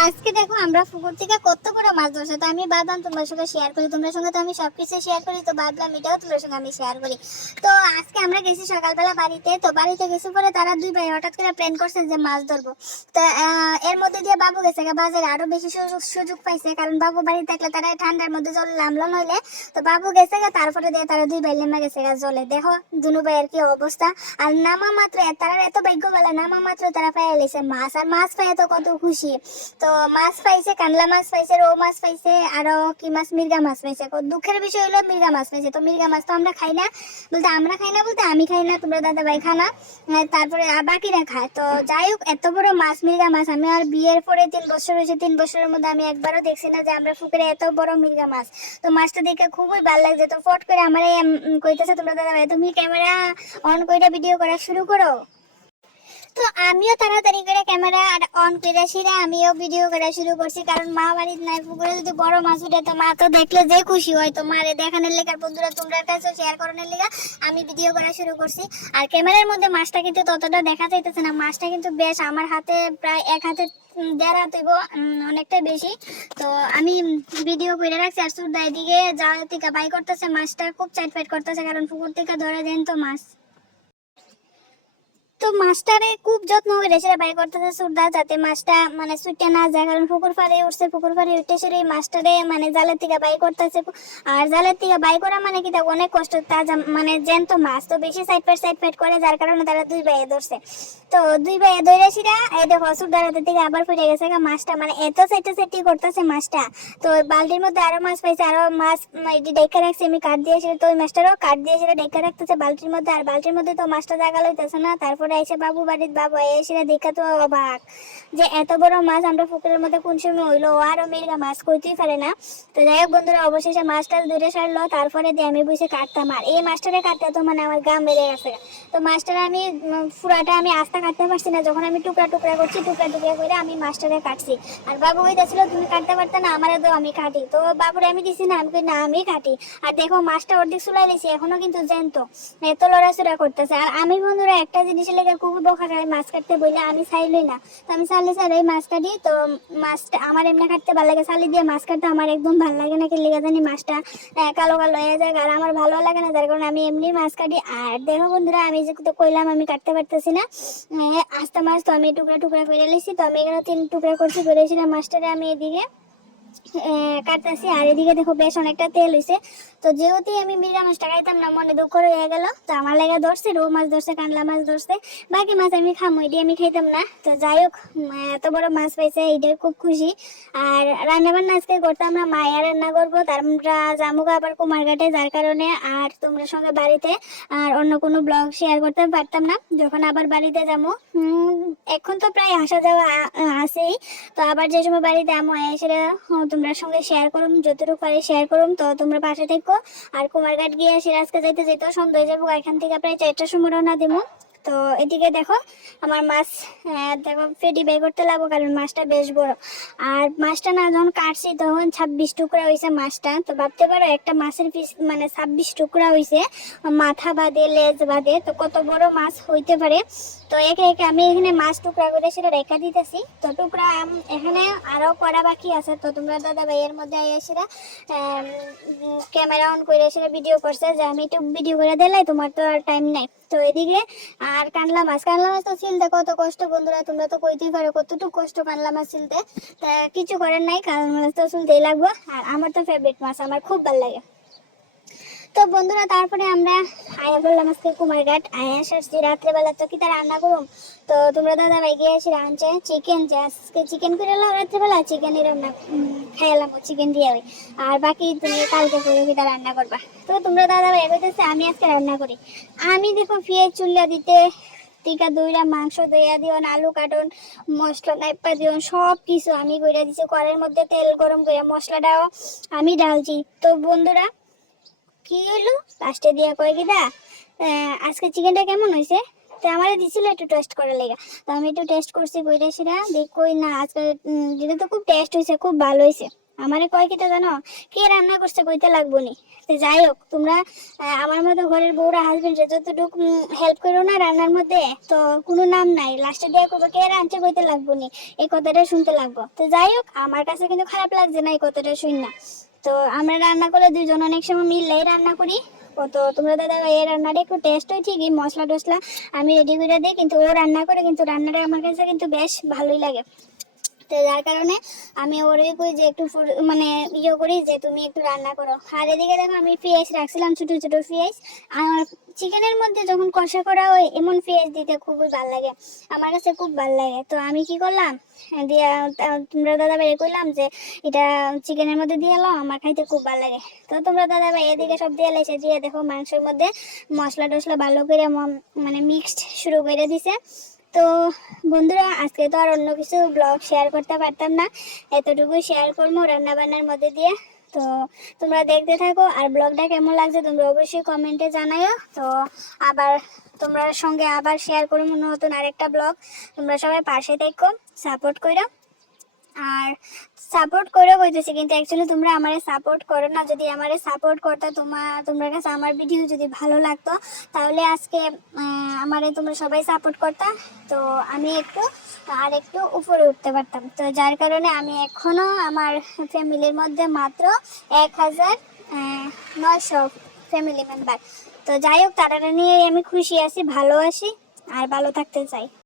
আজকে দেখো আমরা পুকুর থেকে কত করে মাছ ধরছে তো আমি ভাবলাম তোমার সঙ্গে শেয়ার করি, তোমার সঙ্গে তো আমি সবকিছু শেয়ার করি, তো ভাবলাম এটাও তোমার সঙ্গে আমি শেয়ার করি। তো আজকে আমরা গেছি সকালবেলা বাড়িতে, তো বাড়িতে গেছি পরে তারা দুই ভাই হঠাৎ করে প্ল্যান করছে যে মাছ ধরবো। তো এর মধ্যে দিয়ে বাবু গেছে বাজারে আরও বেশি সুযোগ সুযোগ পাইছে, কারণ বাবু বাড়ি থাকলে তারা ঠান্ডার মধ্যে জল নামলো নইলে। তো বাবু গেছে তারপরে দিয়ে তারা দুই ভাই লেমা গেছে জলে। দেখো, দুনু ভাইয়ের কি অবস্থা। আর নামা মাত্র, তারা এত ভাগ্য বলে নামা মাত্র তারা পাইয়া লেছে মাছ, আর মাছ পাইয়া তো কত খুশি। তো মাছ পাইছে, কানলা মাছ পাইছে রৌ মাছ পাইছে আরও কি মাছ? মির্গা মাছ পাইছে। দুঃখের বিষয় হলো মির্গা মাছ পাইছে। তো মির্গা মাছ তো আমরা খাই না। বলতে আমরা খাই না বলতে আমি খাই না, তোমরা দাদা ভাই খানা। তারপরে বাকিরা খায়? তো যাই হোক, এত বড় মাছ মির্গা মাছ, আমি আর বিয়ের পরে তিন বছর হয়েছে, তিন বছরের মধ্যে আমি একবারও দেখছি না যে আমরা পুকুরে এত বড় মির্গা মাছ। তো মাছটা দেখে খুবই ভালো লাগছে। তো ফট করে আমার কইতেছে তোমরা দাদা ভাই, তুমি ক্যামেরা অন করে ভিডিও করা শুরু করো। তো আমিও তাড়াতাড়ি করে ক্যামেরা অন করে সেরে আমিও ভিডিও করা শুরু করছি, কারণ মা বাড়ির নাই পুকুরে যদি বড় মাছ উঠে, তো মা তো দেখলে যে খুশি হয়। তো মারে দেখানোর আর বন্ধুরা তোমরা কাছে শেয়ার করানোর লেগে, আমি ভিডিও করা শুরু করছি। আর ক্যামেরার মধ্যে মাছটা কিন্তু ততটা দেখা যাইতেছে না। মাছটা কিন্তু বেশ আমার হাতে প্রায় এক হাতে দেড় হাত অনেকটাই বেশি। তো আমি ভিডিও করে রাখছি। আর সুরদা এদিকে জাল থেকে বাই করতেছে মাছটা, খুব চাইট ফাইট করতেছে, কারণ পুকুর থেকে ধরা দেন তো মাছ। তো মাছটারে খুব যত্ন করে সেটা সুরদা যাতে মাছটা মানে সুইটে না যায়। কারণ পুকুর উঠছে, পুকুর উঠে মাছটারে মানে জালের থেকে বাই করতেছে। আর জালের থেকে বাই করা মানে কি? অনেক কষ্ট মানে মাছ। তো বেশি সাইড সাইড করে, যার কারণে তারা দুই ভাইয়ে ধরছে। তো দুই ভাইয়ে ধরে সেটা এই দেখো সুরদার হাতের থেকে আবার ফুটে গেছে মাছটা। মানে এত সেটে সেটি করতেছে মাছটা। তো বালতির মধ্যে আরও মাছ পাইছে, আরও মাছ ডেকে রাখছে, আমি কাঠ দিয়ে সেটা তো ওই মাছটারও কাঠ দিয়ে সেটা ডেকে রাখতেছে বালতির মধ্যে। আর বালতির মধ্যে তো মাছটা জাগা লইতেছে না, তারপরে এসে বাবু বাড়ির বাবু এসে দেখে তো অবাক। যে এত বড় মাছ আমরা পুকুরের মধ্যে কোন সময় হইল ও আরও মেয়েরা মাছ করতেই পারে না। তো যাই হোক বন্ধুরা, অবশেষে মাছটা দূরে সারলো, তারপরে দিয়ে আমি বসে কাটতাম আর। এই মাছটারে কাটতে তো মানে আমার গাম বেড়ে গেছে। তো মাছটারে আমি পুরাটা আমি আস্তা কাটতে পারছি না। যখন আমি টুকরা টুকরা করছি, টুকরা টুকরা করে আমি মাছটারে কাটছি। আর বাবু হইতেছিল তুমি কাটতে পারতে না, আমারে তো আমি কাটি। তো বাবুরে আমি দিছি, না, আমি না, আমি কাটি। আর দেখো, মাছটা অর্ধেক চুলাই দিছি, এখনও কিন্তু জ্যান্ত। এত লড়াচড়া করতেছে। আর আমি বন্ধুরা, একটা জিনিসের লেগে খুবই বকা খাই মাছ কাটতে বলে আমি চাইলই না। তো আমি চাইলে স্যার এই মাছ কাটি, তো মাছটা আমার এমনি কাটতে ভালো লাগে। চালি দিয়ে মাছ কাটতে আমার একদম ভালো লাগে না লেগে জানি মাছটা কালো কালো হয়ে যায়। আর আমার ভালো লাগে না, যার কারণে আমি এমনি মাছ কাটি। আর দেখো বন্ধুরা, আমি যে তো কইলাম, আমি কাটতে পারতেছি না। আস্তে মাছ তো আমি টুকরা টুকরা করে লিছি, তো আমি এখানে তিন টুকরা করছি করেছিলাম মাছটারে আমি এদিকে কাটতেছি। আর এদিকে দেখো বেশ অনেকটা তেল তো যেহেতু আমি মির্গা মাছটা খাইতাম না, মনে দুঃখ গেল। তো আমার লেগে ধরছে মাছ ধরছে, কানলা মাছ ধরছে। বাকি মাছ আমি আমি খাইতাম না। তো যাই হোক এত বড় মাছ পাইছে খুব খুশি। আর রান্না বান্না আজকে মায়া রান্না করব আবার কুমারঘাটে, যার কারণে আর তোমরা সঙ্গে বাড়িতে আর অন্য কোনো ব্লগ শেয়ার করতে পারতাম না। যখন আবার বাড়িতে যাব এখন তো প্রায় আসা যাওয়া আছেই। তো আবার যে সময় বাড়িতে আমো তোমরা সঙ্গে শেয়ার করুম যতটুকু পারে শেয়ার করুম তো তোমরা পাশে থেকো। আর কুমারঘাট গিয়ে সিরাজকে যাইতে যেতেও সন্ধ্যা হয়ে যাব, এখান থেকে প্রায় চারটার সময় রওনা দেবো। তো এদিকে দেখো, আমার মাছ দেখো ফেটি বের করতে লাগবো, কারণ মাছটা বেশ বড়। আর মাছটা না যখন কাটছি, তখন ছাব্বিশ টুকরা হয়েছে মাছটা। তো ভাবতে পারো, একটা মাছের পিস মানে ছাব্বিশ টুকরা হয়েছে মাথা বাদে, লেজ বাদে, তো কত বড় মাছ হইতে পারে। তো একে একে আমি এখানে মাছ টুকরা করে সেটা রেখা দিতেছি। তো টুকরা এখানে আরও করা বাকি আছে। তো তোমরা দাদা ভাইয়ের মধ্যে সেটা ক্যামেরা অন করে সেটা ভিডিও করছে যে আমি একটু ভিডিও করে দিলাই, তোমার তো আর টাইম নাই। তো এদিকে আর কানলা মাছ কানলা মাছ তো ছিলতে কত কষ্ট বন্ধুরা, তোমরা তো কইতেই পারো কতটুকু কষ্ট কানলা মাছ ছিলতে। তা কিছু করার নাই, কানলা মাছ তো চুলতেই লাগবো। আর আমার তো ফেভারিট মাছ, আমার খুব ভালো লাগে। তো বন্ধুরা, তারপরে আমরা আয়া বললাম আজকে কুমারঘাট। আয়া সারছি রাত্রেবেলা তো কি তা রান্না করুম। তো তোমরা দাদা ভাই গিয়ে এসে রাঁধছে চিকেন যে আজকে চিকেন করে এলাম রাত্রেবেলা চিকেন এরম না খাইলাম চিকেন দিয়ে আর বাকি তুমি কালকে করে কি তা রান্না করবা। তো তোমরা দাদা ভাই কইতেছে, আমি আজকে রান্না করি। আমি দেখো ফিয়ে চুল্লা দিতে, টিকা দইরা, মাংস দইয়া দিও আলু কাটুন, মশলা নাইপা দিও সব কিছু আমি কইরা দিছি। কড়াইয়ের মধ্যে তেল গরম করে মশলাটাও আমি ডালছি তো বন্ধুরা কি হলো? লাস্টে দিয়া কয় কি, দা আজকে চিকেনটা কেমন হয়েছে তো আমারে দিছিল একটু টেস্ট করার লেগে। তো আমি একটু টেস্ট করছি, কইরা সেটা দেখ, কই না, আজকে যেটা তো খুব টেস্ট হয়েছে খুব ভালো হয়েছে আমারে কয় কিটা জানো, কে রান্না করছে কইতে লাগবো নি? যাই হোক, তোমরা আমার মতো ঘরের বউরা হাজবেন্ডে যতটুকু হেল্প করো না রান্নার মধ্যে, তো কোনো নাম নাই। লাস্টে দিয়ে করব কে রাঁধছে কইতে লাগবো নি? এই কথাটা শুনতে লাগবো। তো যাই হোক, আমার কাছে কিন্তু খারাপ লাগছে না এই কথাটা শুন না তো আমরা রান্না করে দুজন অনেক সময় মিললেই রান্না করি। ও তো তোমরা দাদা এই রান্নাটা একটু টেস্ট হয় ঠিকই, মশলা টসলা আমি রেডি করে দিই, কিন্তু ও রান্না করে, কিন্তু রান্নাটা আমার কাছে কিন্তু বেশ ভালোই লাগে। তো যার কারণে আমি ওরে কই যে একটু মানে ইয়ে করি যে তুমি একটু রান্না করো। আর এদিকে দেখো আমি পেঁয়াজ রাখছিলাম, ছোট ছোট পেঁয়াজ। আর চিকেনের মধ্যে যখন কষা করা হয়, এমন পেঁয়াজ দিতে খুবই ভালো লাগে। আমার কাছে খুব ভালো লাগে। তো আমি কি করলাম, দিয়া, তোমরা দাদা ভাই কইলাম যে, এটা চিকেনের মধ্যে দিয়ে এলো আমার খাইতে খুব ভালো লাগে। তো তোমরা দাদা ভাই এদিকে সব দিয়ে লাইছে, দিয়ে দেখো মাংসের মধ্যে মশলা টসলা ভালো করে মানে মিক্সড শুরু করে দিছে। তো বন্ধুরা, আজকে তো আর অন্য কিছু ব্লগ শেয়ার করতে পারতাম না। এতটুকু শেয়ার করব রান্নাবান্নার মধ্যে দিয়ে। তো তোমরা দেখতে থাকো আর ব্লগটা কেমন লাগছে তোমরা অবশ্যই কমেন্টে জানাইও। তো আবার তোমরা সঙ্গে আবার শেয়ার করব নতুন আরেকটা ব্লগ তোমরা সবাই পাশে দেখো সাপোর্ট করো আর সাপোর্ট করে কইতেছি কিন্তু অ্যাকচুয়ালি তোমরা আমারে সাপোর্ট করো না। যদি আমারে সাপোর্ট করতে তোমার তোমার কাছে আমার ভিডিও যদি ভালো লাগতো, তাহলে আজকে আমারে তোমরা সবাই সাপোর্ট করতা। তো আমি একটু, আর একটু উপরে উঠতে পারতাম। তো যার কারণে আমি এখনও আমার ফ্যামিলির মধ্যে মাত্র এক হাজার নয়শো ফ্যামিলি মেম্বার তো যাই হোক তারা নিয়ে আমি খুশি আছি, ভালো আছি, আর ভালো থাকতে চাই।